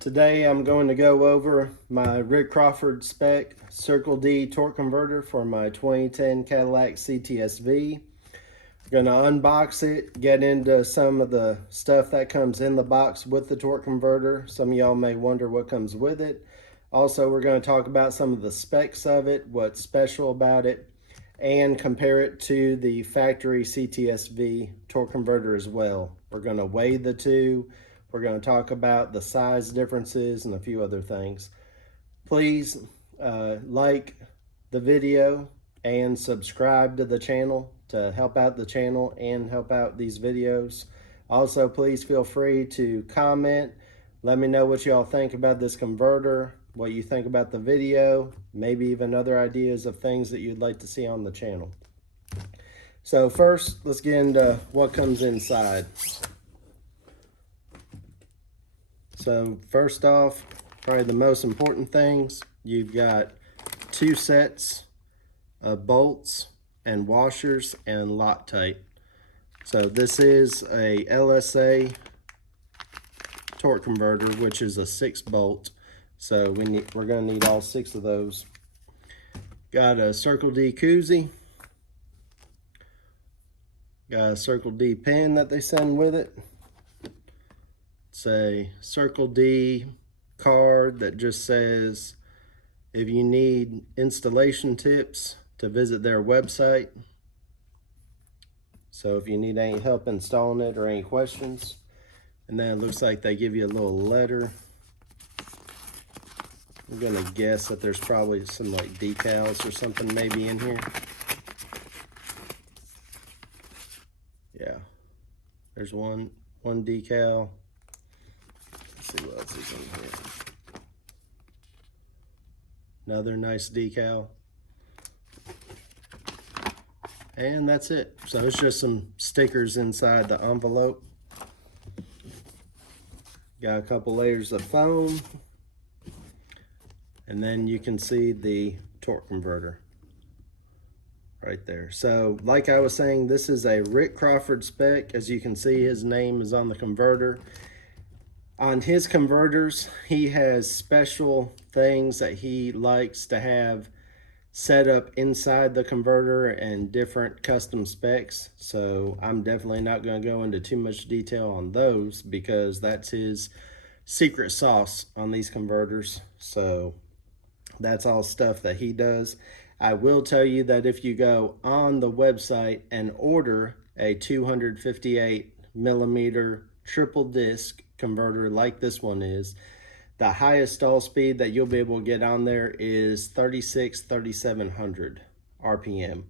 Today I'm going to go over my Crawford Spec Circle D torque converter for my 2010 Cadillac CTS-V. We're going to unbox it, get into some of the stuff that comes in the box with the torque converter. Some of y'all may wonder what comes with it. Also, we're going to talk about some of the specs of it, what's special about it, and compare it to the factory CTS-V torque converter as well. We're going to weigh the two. We're going to talk about the size differences and a few other things. Please like the video and subscribe to the channel to help out the channel and help out these videos. Also, please feel free to comment. Let me know what y'all think about this converter, what you think about the video, maybe even other ideas of things that you'd like to see on the channel. So first, let's get into what comes inside. So first off, probably the most important things, you've got two sets of bolts and washers and Loctite. So this is a LSA torque converter, which is a 6-bolt. So we're going to need all 6 of those. Got a Circle D koozie. Got a Circle D pin that they send with it. It's a Circle D card that just says if you need installation tips to visit their website. So if you need any help installing it or any questions. And then it looks like they give you a little letter. I'm gonna guess that there's probably some like decals or something maybe in here. Yeah, there's one decal. Let's see what else is in here. Another nice decal. And that's it. So it's just some stickers inside the envelope. Got a couple layers of foam. And then you can see the torque converter right there. So like I was saying, this is a Crawford Spec. As you can see, his name is on the converter. On his converters, he has special things that he likes to have set up inside the converter and different custom specs. So I'm definitely not going to go into too much detail on those because that's his secret sauce on these converters. So that's all stuff that he does. I will tell you that if you go on the website and order a 258 millimeter triple disc converter like this one is, the highest stall speed that you'll be able to get on there is 3,700 RPM.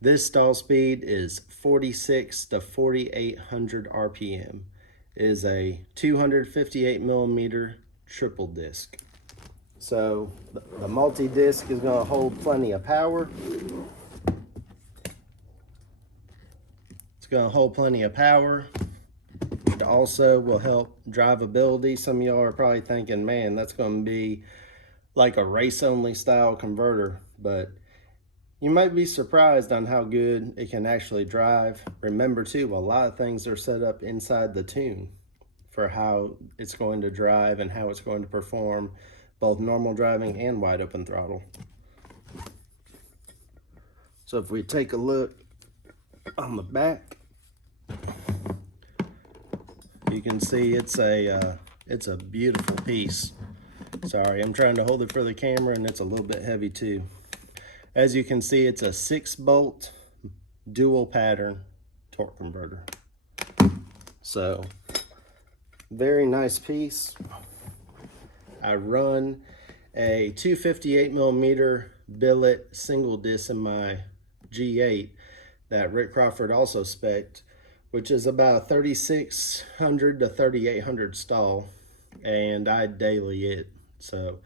This stall speed is 4,600 to 4,800 RPM. It is a 258 millimeter triple disc. So the multi-disc is going to hold plenty of power. It's going to hold plenty of power. It also will help drivability. Some of y'all are probably thinking, man, that's going to be like a race-only style converter, but you might be surprised on how good it can actually drive. Remember too, a lot of things are set up inside the tune for how it's going to drive and how it's going to perform both normal driving and wide open throttle. So if we take a look on the back, you can see it's a beautiful piece. Sorry, I'm trying to hold it for the camera and it's a little bit heavy too. As you can see, it's a 6-bolt dual pattern torque converter. So very nice piece. I run a 258 millimeter billet single disc in my G8 that Crawford also spec'd, which is about 3,600 to 3,800 stall, and I daily it. So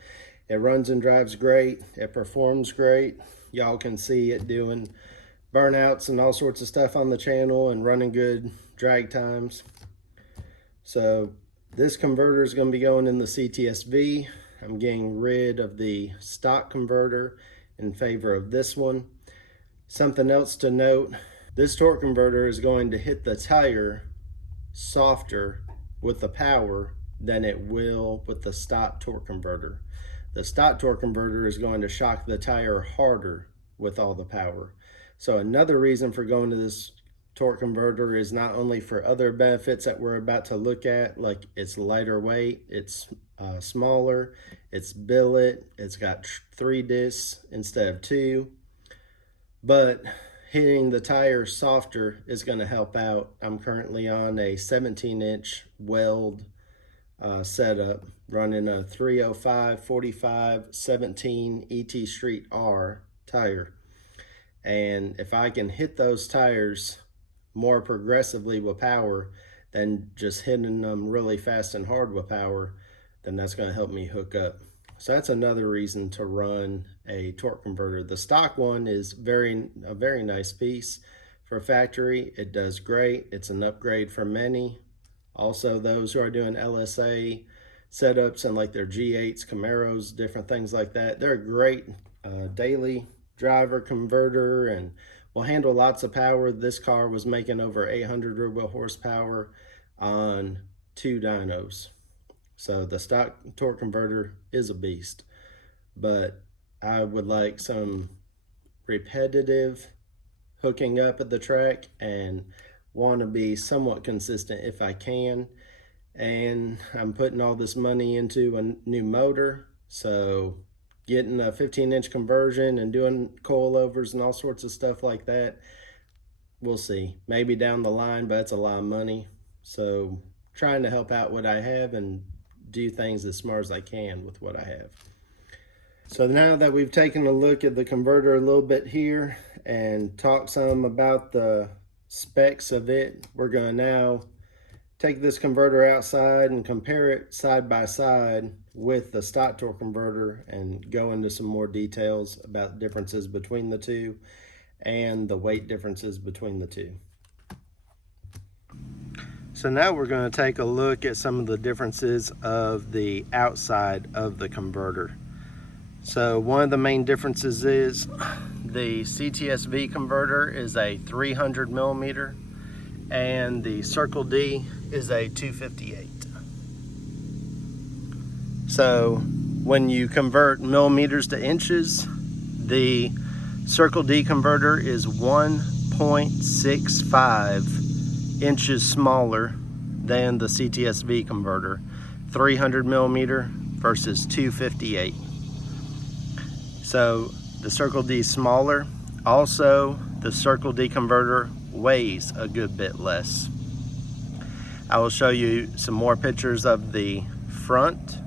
it runs and drives great. It performs great. Y'all can see it doing burnouts and all sorts of stuff on the channel and running good drag times. So this converter is going to be going in the CTS-V. I'm getting rid of the stock converter in favor of this one. Something else to note, This torque converter is going to hit the tire softer with the power than it will with the stock torque converter. The stock torque converter is going to shock the tire harder with all the power. So another reason for going to this torque converter is not only for other benefits that we're about to look at, like it's lighter weight, it's smaller, it's billet, it's got 3 discs instead of 2, but hitting the tire softer is going to help out. I'm currently on a 17-inch weld setup, running a 305/45/17 ET Street R tire. And if I can hit those tires more progressively with power than just hitting them really fast and hard with power, then that's going to help me hook up. So that's another reason to run a torque converter. The stock one is a very nice piece for factory. It does great. It's an upgrade for many. Also, those who are doing LSA setups and like their G8s, Camaros, different things like that, they're a great daily driver converter and will handle lots of power. This car was making over 800 turbo horsepower on 2 dynos. So the stock torque converter is a beast, but I would like some repetitive hooking up at the track and want to be somewhat consistent if I can. And I'm putting all this money into a new motor, so getting a 15-inch conversion and doing coilovers and all sorts of stuff like that, we'll see. Maybe down the line, but it's a lot of money. So trying to help out what I have and do things as smart as I can with what I have. So now that we've taken a look at the converter a little bit here and talked some about the specs of it, we're going to now take this converter outside and compare it side by side with the stock torque converter and go into some more details about differences between the two and the weight differences between the two. So now we're going to take a look at some of the differences of the outside of the converter. So one of the main differences is the CTS-V converter is a 300 millimeter and the Circle D is a 258. So when you convert millimeters to inches, the Circle D converter is 1.65 inches smaller than the CTS-V converter, 300 millimeter versus 258. So the Circle D is smaller. Also, the Circle D converter weighs a good bit less. I will show you some more pictures of the front.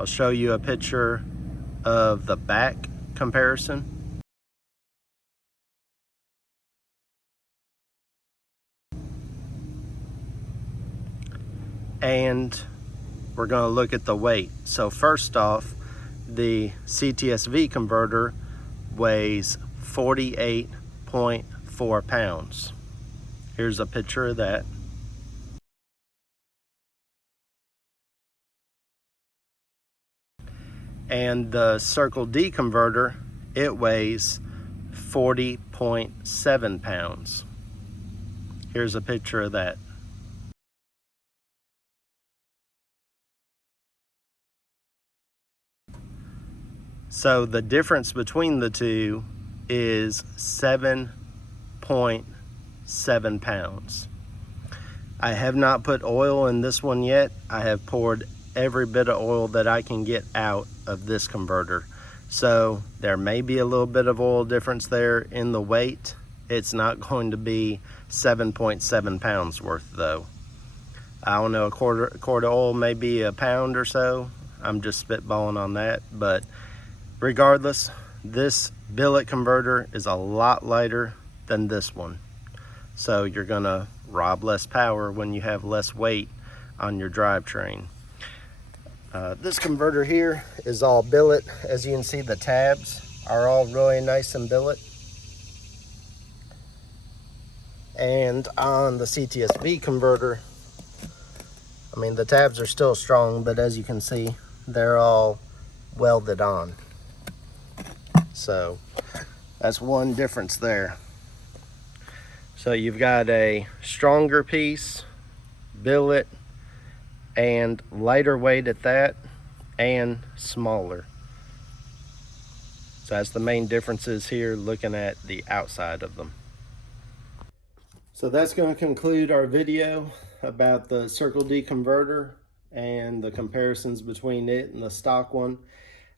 I'll show you a picture of the back comparison. And we're going to look at the weight. So first off, the CTS-V converter weighs 48.4 pounds. Here's a picture of that. And the Circle D converter, it weighs 40.7 pounds. Here's a picture of that. So the difference between the two is 7.7 pounds. I have not put oil in this one yet. I have poured every bit of oil that I can get out of this converter. So there may be a little bit of oil difference there in the weight. It's not going to be 7.7 pounds worth though. I don't know, a quart of oil may be a pound or so. I'm just spitballing on that, but regardless, this billet converter is a lot lighter than this one. So you're gonna rob less power when you have less weight on your drivetrain. This converter here is all billet. As you can see, the tabs are all really nice and billet. And on the CTS-V converter, I mean, the tabs are still strong, but as you can see, they're all welded on. So that's one difference there. So you've got a stronger piece, billet, and lighter weight at that, and smaller. So that's the main differences here, looking at the outside of them. So that's going to conclude our video about the Circle D converter and the comparisons between it and the stock one.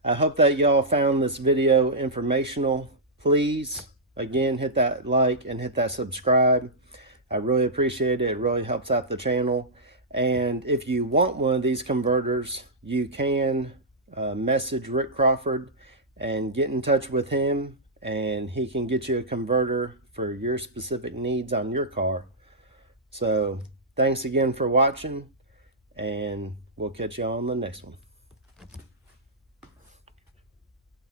I hope that y'all found this video informational. Please, again, hit that like and hit that subscribe. I really appreciate it. It really helps out the channel. And if you want one of these converters, you can message Rick Crawford and get in touch with him, and he can get you a converter for your specific needs on your car. So thanks again for watching, and we'll catch you on the next one.